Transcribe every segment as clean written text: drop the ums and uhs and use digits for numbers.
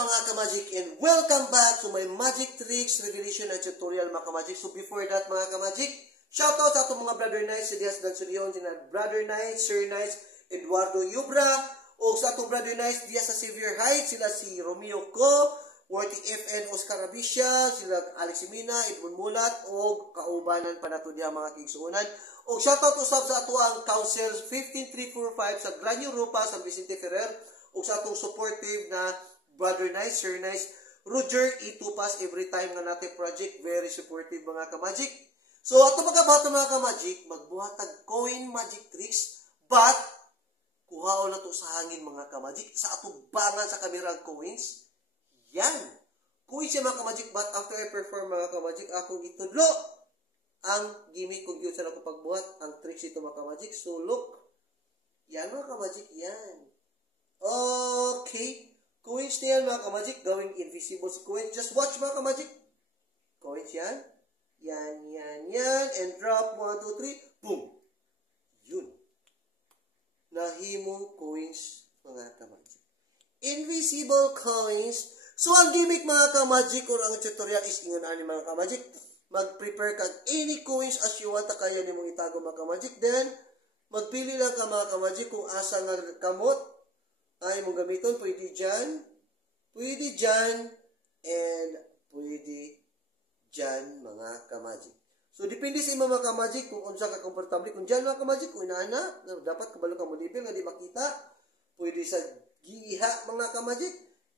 mga ka-magic and welcome back to my magic tricks revelation and tutorial mga ka-magic. So before that mga ka-magic, shoutout sa atong mga brother Knights, si Diaz Dansurion, sina brother Knights, Sir Knights, Eduardo Yubra, o sa atong brother Knights, Diaz sa Xavier Heights, sila si Romeo Co, Worthy FN, Oscar Abisha, sila Alex Mina, Edmund Mulat, o kaubanan pa nato diya mga kigsuunan. O shoutout usab sa ato ang Council 15345 sa Gran Europa, San Vicente Ferrer, o sa atong supportive na brother Knights, Sir Knights, Roger Itupas, every time nga natin project, very supportive mga ka-magic. So ato magkabato mga ka-magic, magbuhatag coin magic tricks, but kuhaon na to sa hangin mga ka-magic, sa atubangan sa kamerang coins. Yan. Coins siya mga ka-magic, but after I perform mga ka-magic, akong itudlo ang gimmick kung yun sa ako pagbuhat, ang tricks ito mga ka-magic. So look, yan mga ka-magic, yan. Okay. Coins na yan mga ka-magic, gawing invisible si coins. Just watch mga ka-magic. Coins yan. Yan, yan, yan. And drop 1, 2, 3. Boom. Yun. Nahimong coins mga ka-magic. Invisible coins. So ang gimmick mga ka-magic or ang tutorial is ingon ani mga ka-magic. Mag-prepare kag any coins as you want. Kaya ni mong itago mga ka-magic. Then, magpili lang ka mga ka-magic kung asa nga kamot ay mong gamiton, pwede dyan, and pwede dyan, mga ka-magic. So, depende sa mga ka-magic kung unsa ka komportable. Kung dyan, mga ka-magic, kung inaana, dapat kabalo ka mo level nga di makita. Pwede sa giha, mga ka-magic,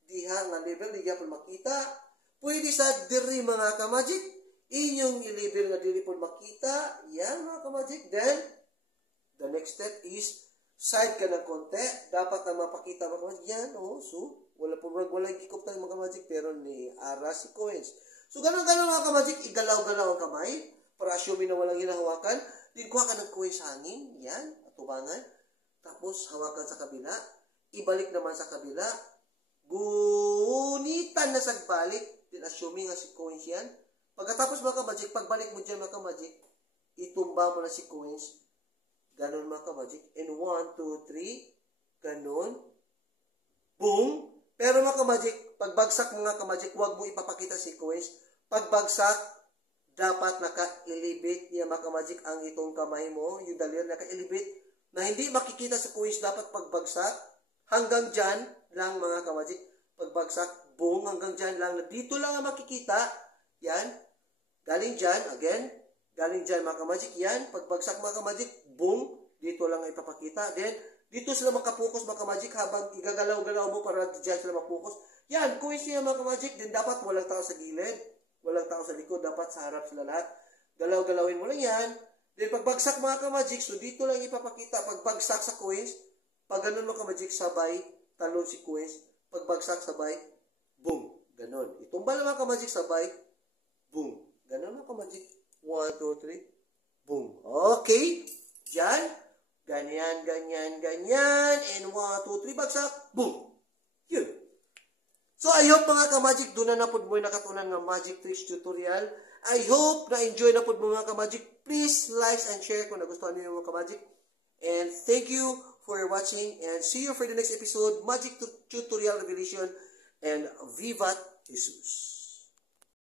diha nga level, di po makita. Pwede sa diri, mga ka-magic, inyong i-level nga diri po makita. Yan, mga ka-magic. Then, the next step is side ka ng konti, dapat na mapakita mga ka-magic. Yan, oh, so, wala gikop tayo mga ka-magic, pero ni aras si coins. So, ganun-ganun mga ka-magic, igalaw-galaw ang kamay, para assuming na walang hinahawakan. Din kuha ka ng coins sa hangin, yan, atubangan. Tapos, hawakan sa kabila, ibalik naman sa kabila, gunitan na sa balik, din assuming nga si coins yan. Pagkatapos mga ka-magic, pagbalik mo dyan mga ka-magic, itumba mo na si coins. Ganon mga ka-magic. And 1, 2, 3. Ganon. Boom. Pero mga ka-magic, pagbagsak mga ka-magic, huwag mo ipapakita si coins. Pagbagsak, dapat naka-elevate niya mga ka-magic ang itong kamay mo. Yung dalir, naka-elevate. Na hindi makikita sa coins, dapat pagbagsak. Hanggang dyan lang mga ka-magic. Pagbagsak, boom, hanggang dyan lang. Dito lang ang makikita. Yan. Galing dyan, again. Galing dyan mga ka-magic. Yan. Pagbagsak mga ka-magic, boom, dito lang ipapakita. Then, dito sila makapokus mga ka-magic habang igagalaw-galaw mo para dyan sila mapokus. Yan, coins niya mga ka-magic. Then, dapat walang tao sa gilid. Walang tao sa likod. Dapat sa harap sila lahat. Galaw-galawin mo lang yan. Then, pagbagsak mga ka-magic, so dito lang ipapakita. Pagbagsak sa coins, pag ganun mga ka-magic, sabay, talon si coins. Pagbagsak, sabay, boom. Ganun. Itumbal mga ka-magic, sabay, boom. Ganun mga ka-magic. 1, 2, 3. Boom. Okay. Diyan. Ganyan, ganyan, ganyan. And 1, 2, 3. Bagsak. Boom. Yun. So, I hope mga ka-magic, doon na po mo nakatunan ng magic tricks tutorial. I hope na enjoy na po mo mga ka-magic. Please like and share kung nagustuhan niyo mga ka-magic. And thank you for watching. And see you for the next episode. Magic tutorial revelation. And Vivat Jesus.